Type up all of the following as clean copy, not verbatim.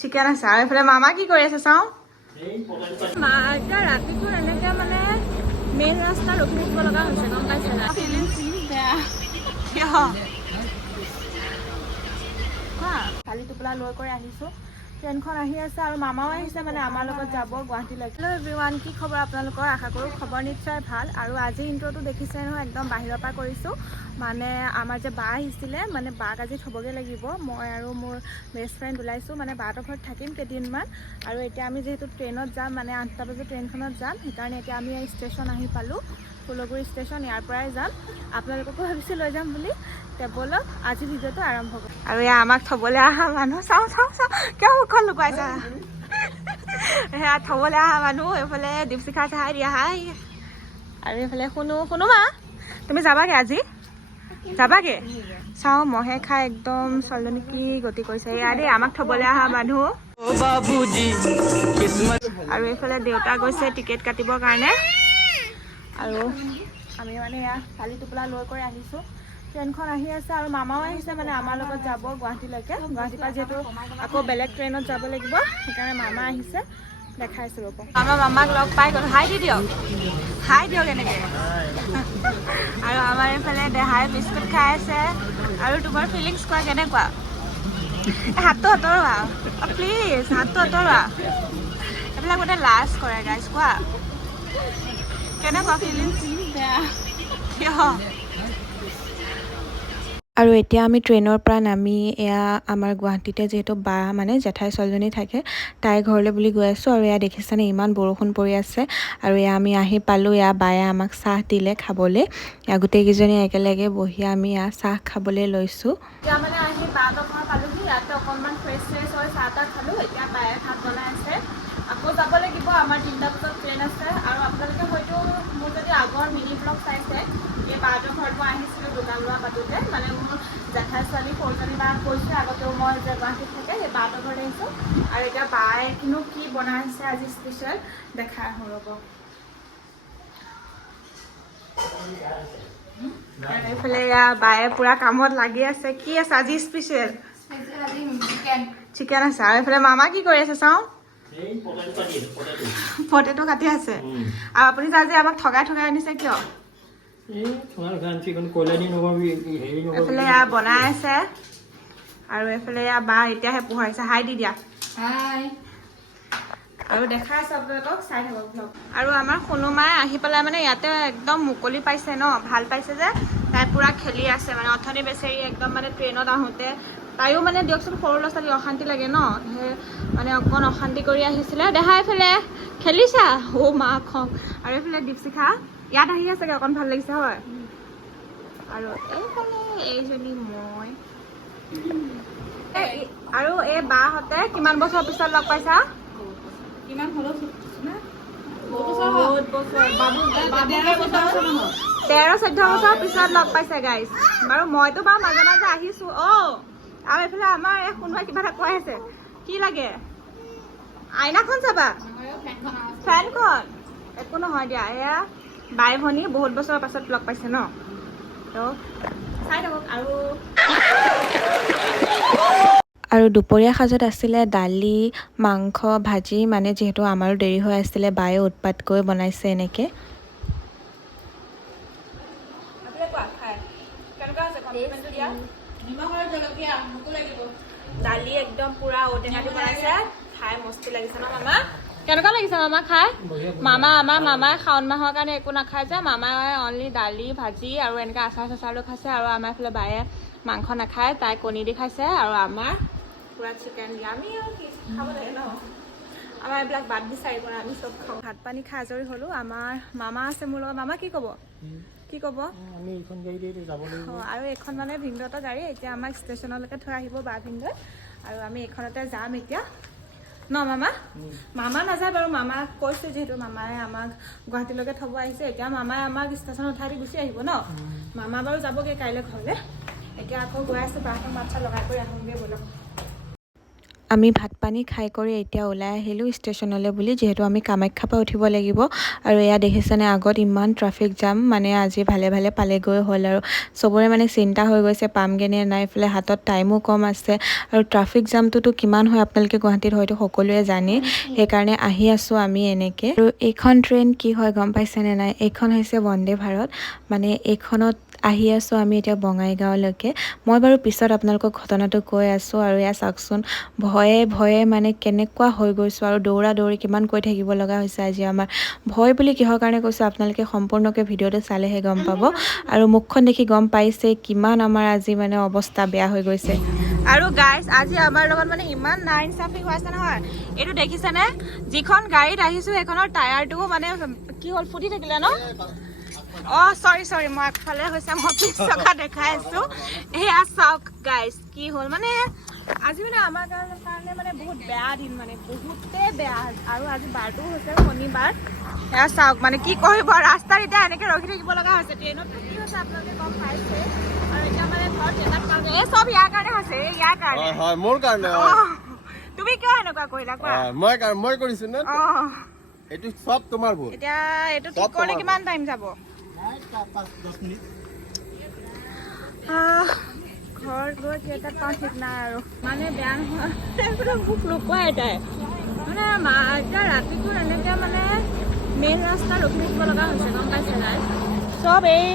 Chicken আছে আৰু এইফালে মামা কি কৰি আছে চাওঁ মা এতিয়া ৰাতিপুৱা এনেকে মানে মেইন ৰাস্তা ৰখি থাকিব লগা হৈছে গম পাইছে কালি টোপোলা লৈ কৰি আহিছোঁ ট্ৰেইনখন আহি আছে আৰু মামাও আহিছে মানে আমাৰ লগত যাব গুৱাহাটীলৈ হেল্ল' এভৰিৱান কি খবৰ আপোনালোকৰ আশা কৰোঁ খবৰ নিশ্চয় ভাল আৰু আজি ইণ্ট্ৰটো দেখিছে নহয় একদম বাহিৰৰ পৰা কৰিছোঁ মানে আমাৰ যে বা আহিছিলে মানে বাক আজি থ'বগৈ লাগিব মই আৰু মোৰ বেষ্ট ফ্ৰেণ্ড ওলাইছোঁ মানে বাহঁতৰ ঘৰত থাকিম কেইদিনমান আৰু এতিয়া আমি যিহেতু ট্ৰেইনত যাম মানে 8টা বজাত ট্ৰেইনখনত যাম সেইকাৰণে এতিয়া আমি ষ্টেচন আহি পালোঁ ফুলগুৰি ষ্টেচন ইয়াৰ পৰাই যাম আপোনালোককো ভাবিছোঁ লৈ যাম বুলি ব'লক আজি ভিডিঅ'টো আৰম্ভ কৰোঁ আৰু এয়া আমাক থ'বলৈ অহা মানুহ চাওঁ কিয় মুখখন লুকুৱাইছা সেয়া থ'বলৈ অহা মানুহ এইফালে দীপশিখা চাহাই দিয়া হাই আৰু এইফালে শুনো মা তুমি যাবাগে আজি যাবাগে চাওঁ মহে খাই একদম ছোৱালীজনী কি গতি কৰিছে এয়া দেই আমাক থ'বলৈ অহা মানুহ আৰু এইফালে দেউতা গৈছে টিকেট কাটিবৰ কাৰণে আৰু আমি মানে এয়া কালি টোপোলা লৈ কৰি আহিছোঁ ট্ৰেইনখন আহি আছে আৰু মামাও আহিছে মানে আমাৰ লগত যাব গুৱাহাটীলৈকে গুৱাহাটীৰ পৰা যিহেতু আকৌ বেলেগ ট্ৰেইনত যাব লাগিব সেইকাৰণে মামা আহিছে দেখাইছোঁ ৰ'ব আমাৰ মামাক লগ পাই গ'ল হাই দিয়ক এনেকৈ আৰু আমাৰ এইফালে দেহাই বিস্কুট খাই আছে আৰু তোমাৰ ফিলিংছ কোৱা কেনেকুৱা হাতটো আঁতৰোৱা প্লিজ হাতটো আঁতৰোৱা এইবিলাক গোটেই লাজ কৰে গাইজ কোৱা কেনেকুৱা ফিলিংছ বেয়া কিয় আৰু এতিয়া আমি ট্ৰেইনৰ পৰা নামি এয়া আমাৰ গুৱাহাটীতে যিহেতু বা মানে জেঠাই ছোৱালীজনী থাকে তাইৰ ঘৰলৈ বুলি গৈ আছোঁ আৰু এয়া দেখিছেনে ইমান বৰষুণ পৰি আছে আৰু এয়া আমি আহি পালোঁ এয়া বায়ে আমাক চাহ দিলে খাবলৈ এয়া গোটেইকেইজনী একেলগে বহি আমি এয়া চাহ খাবলৈ লৈছোঁ এতিয়া মানে আহি বাহঁতৰ ঘৰ পালোঁহি ইয়াতে অকণমান ফ্ৰেছ হৈ চাহ তাহ খালোঁ এতিয়া বায়ে ভাত বনাই আছে আকৌ যাব লাগিব আমাৰ 3টা বজাত ট্ৰেইন আছে আৰু আপোনালোকে হয়তো মোৰ যদি আগৰ মিনি ব্লগ চাইছে এই বাহঁতৰ ঘৰত মই আহিছিলোঁ দোকান লোৱা পাতোঁতে মানে মোৰ জেঠাই ছোৱালী সৰুজনী বা কৈছোঁ আগতেও মই যে গুৱাহাটীত থাকে সেই বাহঁতৰ ঘৰত আহিছোঁ আৰু এতিয়া বায়ে কিনো কি বনাইছে আজি স্পেচিয়েল দেখাই আহোঁ ৰ'ব এইফালে বায়ে পুৰা কামত লাগি আছে কি আছে আজি স্পেচিয়েল চিকেন আছে আৰু এইফালে মামা কি কৰি আছে চাওঁ পটেটো কাটি আছে আৰু আপুনি যে আজি আমাক ঠগাই আনিছে কিয় এইফালে বনাই আছে আৰু এইফালে বা এতিয়াহে পোহাইছে হাই দি দিয়া আৰু দেখাই আছে আপোনালোকক চাই থাকক ব্লগ আৰু আমাৰ সোণমাই আহি পেলাই মানে ইয়াতে একদম মুকলি পাইছে ন ভাল পাইছে যে তাই পুৰা খেলি আছে মানে অথনি বেচেৰি একদম মানে ট্ৰেইনত আহোঁতে তাইও মানে দিয়কচোন সৰু ল'ৰা ছোৱালী অশান্তি লাগে ন সেই মানে অকণ অশান্তি কৰি আহিছিলে দেখাই এইফালে খেলিছা মা খং আৰু এইফালে দীপশিখা ইয়াত আহি আছেগৈ অকণ ভাল লাগিছে হয় আৰু এইফালে এইজনী মই আৰু এই বাহঁতে কিমান বছৰ পিছত লগ পাইছা কিমান হ'লেও 13-14 বছৰ পিছত লগ পাইছে গাইজ বাৰু মইতো বাৰু মাজে মাজে আহিছোঁ আৰু এইফালে আমাৰ এই কোনোবাই কিবা এটা কৈ আছে কি লাগে আইনাখন চাবা ফেনখন একো নহয় দিয়া এয়া বাই ভনী বহুত বছৰৰ পাছত লগ পাইছে ন তো চাই থাকক আৰু দুপৰীয়া সাজত আছিলে দালি মাংস ভাজি মানে যিহেতু আমাৰো দেৰি হৈ আছিলে বায়ে উৎপাতকৈ বনাইছে এনেকৈ দালি একদম পুৰা ঔটেঙা দি বনাইছে খাই মস্তি লাগিছে ন মামা কেনেকুৱা লাগিছে মামা খাই মামাই শাওণ মাহৰ কাৰণে একো নাখায় যে মামাই অনলি দালি ভাজি আৰু এনেকৈ আচাৰ চাচাৰটো খাইছে আৰু আমাৰ এইফালে বায়ে মাংস নাখায় তাই কণী দি খাইছে আৰু আমাৰ পুৰা চিকেন দি আমি আৰু কি খাব লাগে ন আমাৰ এইবিলাক বাদ বিচাৰিব না আমি চব খাওঁ ভাত পানী খাই আজৰি হ'লোঁ আমাৰ মামা আছে মোৰ লগত মামা কি ক'ব আৰু এইখন মানে ভিনদেউহঁতৰ গাড়ী এতিয়া আমাক ষ্টেচনলৈকে থৈ আহিব বা ভিনদেউ আৰু আমি এইখনতে যাম এতিয়া ন মামা নাযায় বাৰু মামাক কৈছোঁ যিহেতু মামাই আমাক গুৱাহাটীলৈকে থ'ব আহিছে এতিয়া মামাই আমাক ষ্টেচনত উঠাই দি গুচি আহিব ন মামা বাৰু যাবগৈ কাইলৈ ঘৰলৈ এতিয়া আকৌ গৈ আছোঁ বাহঁতক মাত চাত লগাই কৰি আহোঁগৈ ব'লক আমি ভাত পানী খাই কৰি এতিয়া ওলাই আহিলোঁ ষ্টেচনলৈ বুলি, যিহেতু আমি কামাখ্যাৰ পৰা উঠিব লাগিব। আৰু এয়া দেখিছেনে আগত ইমান ট্ৰাফিক জাম, মানে আজি ভালে ভালে পালেগৈ হ'ল আৰু চবৰে মানে চিন্তা হৈ গৈছে পামগে নে নাই, এইফালে হাতত টাইমো কম আছে আৰু ট্ৰাফিক জামটোতো কিমান হয় আপোনালোকে গুৱাহাটীত হয়তো সকলোৱে জানেই, সেইকাৰণে আহি আছোঁ আমি এনেকৈ। আৰু এইখন ট্ৰেইন কি হয় গম পাইছেনে নাই, এইখন হৈছে বন্দে ভাৰত, মানে এইখনত আহি আছোঁ আমি এতিয়া বঙাইগাঁওলৈকে। মই বাৰু পিছত আপোনালোকক ঘটনাটো কৈ আছোঁ। আৰু এয়া চাওকচোন ভয়ে ভয়ে মানে কেনেকুৱা হৈ গৈছোঁ আৰু দৌৰা দৌৰি কিমান কৈ থাকিব লগা হৈছে আজি আমাৰ। ভয় বুলি কিহৰ কাৰণে কৈছোঁ আপোনালোকে সম্পূৰ্ণকৈ ভিডিঅ'টো চালেহে গম পাব। আৰু মুখখন দেখি গম পাইছে কিমান আমাৰ আজি মানে অৱস্থা বেয়া হৈ গৈছে। আৰু গাইজ আজি আমাৰ লগত মানে ইমান নাইনচাফি হৈ আছে নহয়, এইটো দেখিছেনে, যিখন গাড়ীত আহিছোঁ সেইখনৰ টায়াৰটো মানে কি হ'ল ফুটি থাকিলে ন। চৰি মই আগফালে হৈছে, মই পিছ চকা দেখাই আছোঁ। এয়া চাওক গাইজ কি হ'ল, মানে আজি মানে আমাৰ কাৰণে মানে বহুত বেয়া দিন, মানে বহুতেই বেয়া। আৰু আজি বাৰটোও হৈছে শনিবাৰ। এয়া চাওক মানে কি কৰিব, ৰাস্তাত এতিয়া এনেকৈ ৰখি থাকিব লগা হৈছে। ট্ৰেইনততো কি হৈছে আপোনালোকে গম পাইছে। আৰু এতিয়া মানে ঘৰত দেউতাক কাৰণে এই চব ইয়াৰ কাৰণে হৈছে, ইয়াৰ কাৰণে হয় মোৰ কাৰণে। তুমি কিয় এনেকুৱা কৰিলা কোৱা? মই কৰিছো না, এইটো সব তোমাৰ ভুল। এতিয়া এইটো ঠিক কৰিলে কিমান টাইম যাব? 5-10 মিনিট। ঘৰত গৈ কেইটাত পাওঁ ঠিক নাই আৰু, মানে বেয়া নহয় মোক লুকুৱাই এটাই মানে এতিয়া ৰাতিটো এনেকৈ মানে মেইন ৰাস্তা ৰখি থাকিব লগা হৈছে গম পাইছে নাই। চব এই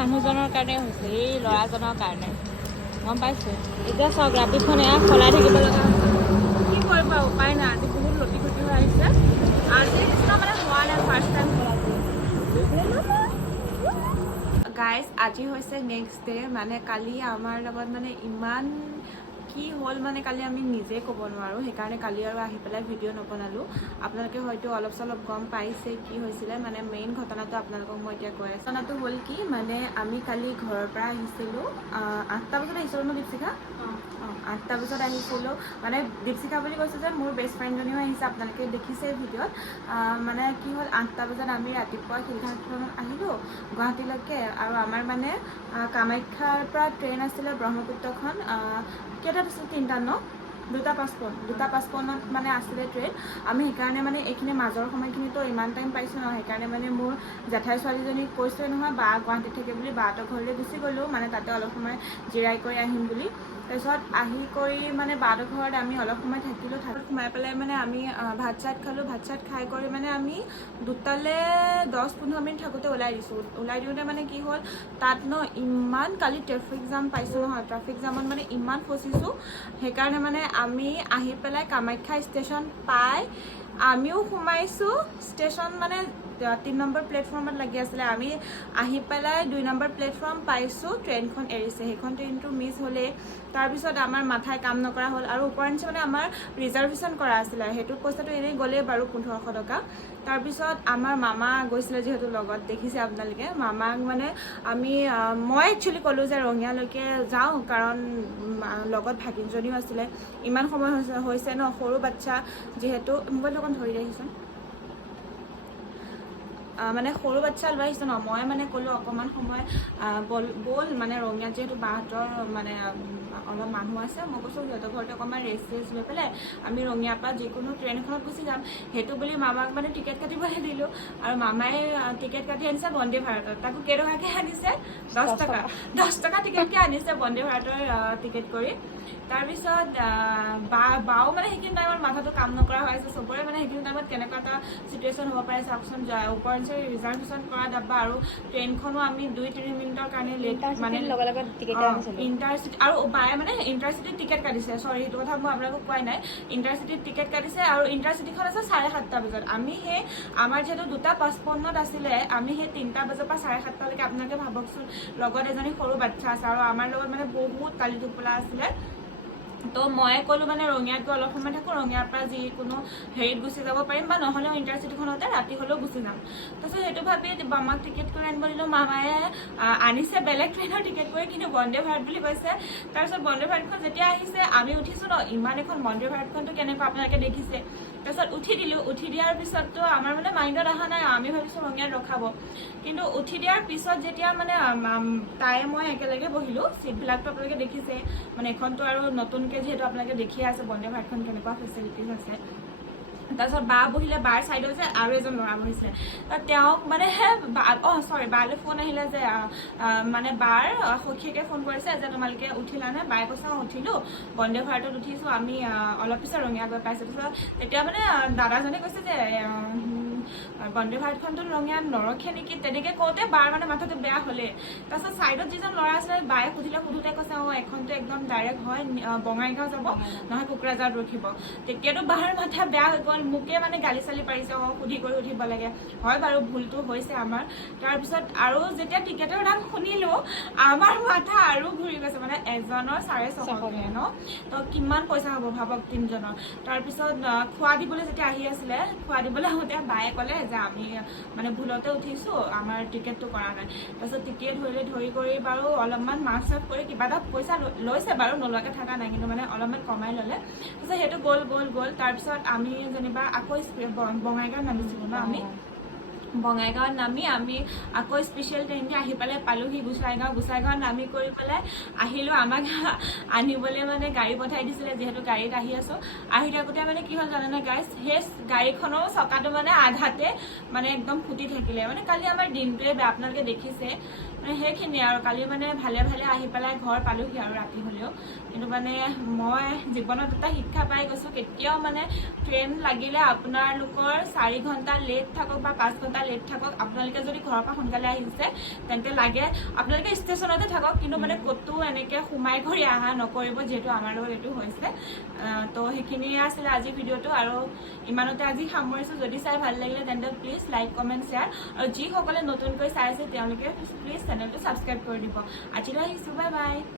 মানুহজনৰ কাৰণে হৈছে, এই ল'ৰাজনৰ কাৰণে গম পাইছোঁ। এতিয়া চাওক ৰাতিখন এয়া সলাই থাকিব লগা হৈছে, কি কৰিব উপায় নাই। আজি বহুত লটি ঘটি হৈ আহিছে, আজি নিচিনা মানে হোৱা নাই, ফাৰ্ষ্ট টাইম গাইজ। আজি হৈছে নেক্সট ডে, মানে কালি আমাৰ লগত মানে ইমান কি হ'ল মানে কালি আমি নিজে ক'ব নোৱাৰোঁ, সেইকাৰণে কালি আৰু আহি পেলাই ভিডিঅ' নবনালোঁ। আপোনালোকে হয়তো অলপ চলপ গম পাইছে কি হৈছিলে, মানে মেইন ঘটনাটো আপোনালোকক মই এতিয়া কৈ আছোঁ। ঘটনাটো হ'ল কি, মানে আমি কালি ঘৰৰ পৰা আহিছিলোঁ 8টা বজাত আহিছিলোঁ ন দীপশিখা? 8টা বজাত আহিছিলোঁ, মানে দীপশিখা বুলি কৈছোঁ যে মোৰ বেষ্ট ফ্ৰেণ্ডজনীও আহিছে, আপোনালোকে দেখিছে ভিডিঅ'ত। মানে কি হ'ল 8টা বজাত আমি ৰাতিপুৱা শিলঘাটখনত আহিলোঁ গুৱাহাটীলৈকে। আৰু আমাৰ মানে কামাখ্যাৰ পৰা ট্ৰেইন আছিলে ব্ৰহ্মপুত্ৰখন, কেইটাত আছিল 3টাত ন, 2:55 মানে আছিলে ট্ৰেইন। আমি সেইকাৰণে মানে এইখিনি মাজৰ সময়খিনিতো ইমান টাইম পাইছোঁ ন, সেইকাৰণে মানে মোৰ জেঠাই ছোৱালীজনীক কৈছোৱে নহয় বা গুৱাহাটীত থাকে বুলি, বাহঁতৰ ঘৰলৈ গুচি গ'লোঁ, মানে তাতে অলপ সময় জিৰাই কৰি আহিম বুলি। তাৰপিছত আহি কৰি মানে বাহঁতৰ ঘৰত আমি অলপ সময় থাকিলোঁ, সোমাই পেলাই মানে আমি ভাত চাত খালোঁ। ভাত চাত খাই কৰি মানে আমি 2টালৈ 10-15 মিনিট থাকোঁতে ওলাই দিছোঁ। ওলাই দিওঁতে মানে কি হ'ল, তাত ন ইমান কালি ট্ৰেফিক জাম পাইছোঁ নহয়, ট্ৰাফিক জামত মানে ইমান ফচিছোঁ। সেইকাৰণে মানে আমি আহি পেলাই কামাখ্যা ষ্টেচন পাই আমিও সোমাইছোঁ ষ্টেচন, মানে 3 নম্বৰ প্লেটফৰ্মত লাগি আছিলে। আমি আহি পেলাই 2 নম্বৰ প্লেটফৰ্ম পাইছোঁ, ট্ৰেইনখন এৰিছে। সেইখন ট্ৰেইনটো মিছ হ'লেই। তাৰপিছত আমাৰ মাথাই কাম নকৰা হ'ল, আৰু ওপৰঞ্চি মানে আমাৰ ৰিজাৰ্ভেশ্যন কৰা আছিলে, সেইটো পইচাটো এনেই গ'লেই বাৰু 1500 টকা। তাৰপিছত আমাৰ মামা গৈছিলে যিহেতু লগত, দেখিছে আপোনালোকে। মামাক মানে মই একচুৱেলি ক'লোঁ যে ৰঙিয়ালৈকে যাওঁ, কাৰণ লগত ভাগিনজনীও আছিলে। ইমান সময় হৈছে ন, সৰু বাচ্ছা যিহেতু, মোবাইলটো অকণ ধৰি ৰাখিছোন, মানে সৰু বাচ্ছা লৈ আহিছোঁ ন। মই মানে ক'লোঁ অকণমান সময় ব'ল মানে ৰঙিয়াত যিহেতু বাহঁতৰ মানে অলপ মানুহ আছে, মই কৈছোঁ সিহঁতৰ ঘৰতে অকণমান ৰেষ্ট লৈ পেলাই আমি ৰঙিয়াৰ পৰা যিকোনো ট্ৰেইন এখনত গুচি যাম। সেইটো বুলি মামাক মানে টিকেট কাটিবলৈ দিলোঁ, আৰু মামাই টিকেট কাটি আনিছে বন্দে ভাৰতত। তাকো কেইটকাকৈ আনিছে? 10 টকা। 10 টকা টিকেটকৈ আনিছে বন্দে ভাৰতৰ টিকেট কৰি। তাৰপিছত বাও মানে সেইখিনি টাইমত মাথাটো কাম নকৰা হৈ আছে চবৰে, মানে সেইখিনি টাইমত কেনেকুৱা এটা চিটুৱেশ্যন হ'ব পাৰে চাওকচোন। ওপৰঞ্চি ৰিজাৰ্ভেশ্যন কৰা ডাব্বা, আৰু ট্ৰেইনখনো আমি 2-3 মিনিটৰ কাৰণে লেট, মানে ইণ্টাৰচিটি, আৰু বায়ে মানে ইণ্টাৰচিটিত টিকেট কাটিছে। চৰি, সেইটো কথা মই আপোনালোকক কোৱাই নাই। ইণ্টাৰচিটিত টিকেট কাটিছে, আৰু ইণ্টাৰচিটিখন আছে 7:30 বজাত। আমি সেই আমাৰ যিহেতু 2:55 আছিলে, আমি সেই 3টা বজাৰ পৰা 7:30লৈকে, আপোনালোকে ভাবকচোন, লগত এজনী সৰু বাচ্ছা আছে, আৰু আমাৰ লগত মানে বহুত কালি টোপোলা আছিলে। তো মই ক'লোঁ মানে ৰঙিয়াত গৈ অলপ সময় থাকোঁ, ৰঙিয়াৰ পৰা যিকোনো হেৰিত গুচি যাব পাৰিম, বা নহ'লেও ইণ্টাৰচিটিখনতে ৰাতি হ'লেও গুচি যাম। তাৰপিছত সেইটো ভাবি মামাক টিকেট কৰি আনিব দিলোঁ। মামায়ে আনিছে বেলেগ ট্ৰেইনৰ টিকেট কৰি, কিন্তু বন্দে ভাৰত বুলি কৈছে। তাৰপিছত বন্দে ভাৰতখন যেতিয়া আহিছে, আমি উঠিছোঁ ন, ইমান এখন বন্দে ভাৰতখনটো কেনেকুৱা আপোনালোকে দেখিছে। তাৰপিছত উঠি দিলোঁ। উঠি দিয়াৰ পিছততো আমাৰ মানে মাইণ্ডত অহা নাই, আমি ভাবিছোঁ ৰঙিয়াত ৰখাব। কিন্তু উঠি দিয়াৰ পিছত যেতিয়া মানে মই একেলগে বহিলোঁ, ছিটবিলাকতো আপোনালোকে দেখিছে, মানে এখনতো আৰু নতুনকৈ যিহেতু আপোনালোকে দেখিয়ে আছে বন্দে ভাৰতখন কেনেকুৱা ফেচিলিটিজ আছে। তাৰপিছত বা বহিলে, বাৰ চাইডত যে আৰু এজন ল'ৰা বহিছিলে, তেওঁক মানে বালৈ ফোন আহিলে যে মানে বাৰ সখীয়েকে ফোন কৰিছে যে তোমালোকে উঠিলানে? বায়ে কৈছে উঠিলোঁ, বন্দে ভাৰতত উঠিছোঁ, আমি অলপ পিছত ৰঙিয়া গৈ পাইছোঁ। তাৰপিছত তেতিয়া মানে দাদাজনে কৈছে যে বন্দে ভাৰতখনতো ৰঙিয়াত নৰখে নেকি, তেনেকৈ কওঁতে বাৰ মানে মাথাটো বেয়া হ'লে। তাৰপিছত চাইডত যিজন ল'ৰা আছিলে বায়ে সুধোঁতে কৈছে এখনতো একদম ডাইৰেক্ট হয়, বঙাইগাঁও যাব, নহয় কোকৰাঝাৰত ৰখিব। তেতিয়াতো বাৰ মাথা বেয়া হৈ গ'ল, মোকে মানে গালি চালি পাৰিছে, সুধি কৰি উঠিব লাগে। হয় বাৰু, ভুলটো হৈছে আমাৰ। তাৰপিছত আৰু যেতিয়া টিকেটৰ দাম শুনিলোঁ, আমাৰ মাথা আৰু ঘূৰি গৈছে, মানে এজনৰ 650 ন, তো কিমান পইচা হ'ব ভাবক তিনিজনৰ। তাৰপিছত খোৱা দিবলৈ যেতিয়া আহি আছিলে, খোৱা দিবলৈ আহোঁতে বায়ে ক'লে যে আমি মানে ভুলতে উঠিছোঁ, আমাৰ টিকেটটো কৰা নাই। তাৰপিছত টিকেট ধৰি কৰি বাৰু অলপমান মাৰ্ক চাৰ্ক কৰি কিবা এটা পইচা লৈছে বাৰু, নোলোৱাকৈ থকা নাই, কিন্তু মানে অলপমান কমাই ল'লে। তাৰপিছত সেইটো গ'ল। তাৰপিছত আমি যেনিবা আকৌ বঙাইগাঁৱত নামিছিলোঁ ন, আমি বঙাইগাঁৱত নামি আমি আকৌ স্পেচিয়েল ট্ৰেইন দি আহি পেলাই পালোঁহি গোসাইগাঁৱত নামি কৰি পেলাই আহিলোঁ। আমাক আনিবলৈ মানে গাড়ী পঠাই দিছিলে, যিহেতু গাড়ীত আহি আছোঁ। আহি থাকোঁতে মানে কি হ'ল জানেনে গাইজ, সেই গাড়ীখনৰ চকাটো মানে আধাতে মানে একদম ফুটি থাকিলে। মানে কালি আমাৰ দিনটোৱে বেয়া, আপোনালোকে দেখিছে। মানে সেইখিনিয়ে আৰু, কালি মানে ভালে আহি পেলাই ঘৰ পালোঁহি আৰু ৰাতি হ'লেও। কিন্তু মানে মই জীৱনত এটা শিক্ষা পাই গৈছোঁ, কেতিয়াও মানে ট্ৰেইন লাগিলে আপোনালোকৰ 4 ঘণ্টা লেট থাকক বা 5 ঘণ্টা লেট থাকক, আপোনালোকে যদি ঘৰৰ পৰা সোনকালে আহিছে তেন্তে লাগে আপোনালোকে ষ্টেচনতে থাকক, কিন্তু মানে ক'তো এনেকৈ সোমাই কৰি অহা নকৰিব, যিহেতু আমাৰ লগত এইটো হৈছে। তো সেইখিনিয়ে আছিলে আজিৰ ভিডিঅ'টো, আৰু ইমানতে আজি সামৰিছোঁ। যদি চাই ভাল লাগিলে তেন্তে প্লিজ লাইক, কমেণ্ট, শ্বেয়াৰ, আৰু যিসকলে নতুনকৈ চাই আছে তেওঁলোকে প্লিজ চেনেলটো ছাবস্ক্ৰাইব কৰি দিব। আজিলৈ আহিছোঁ, বাই বাই।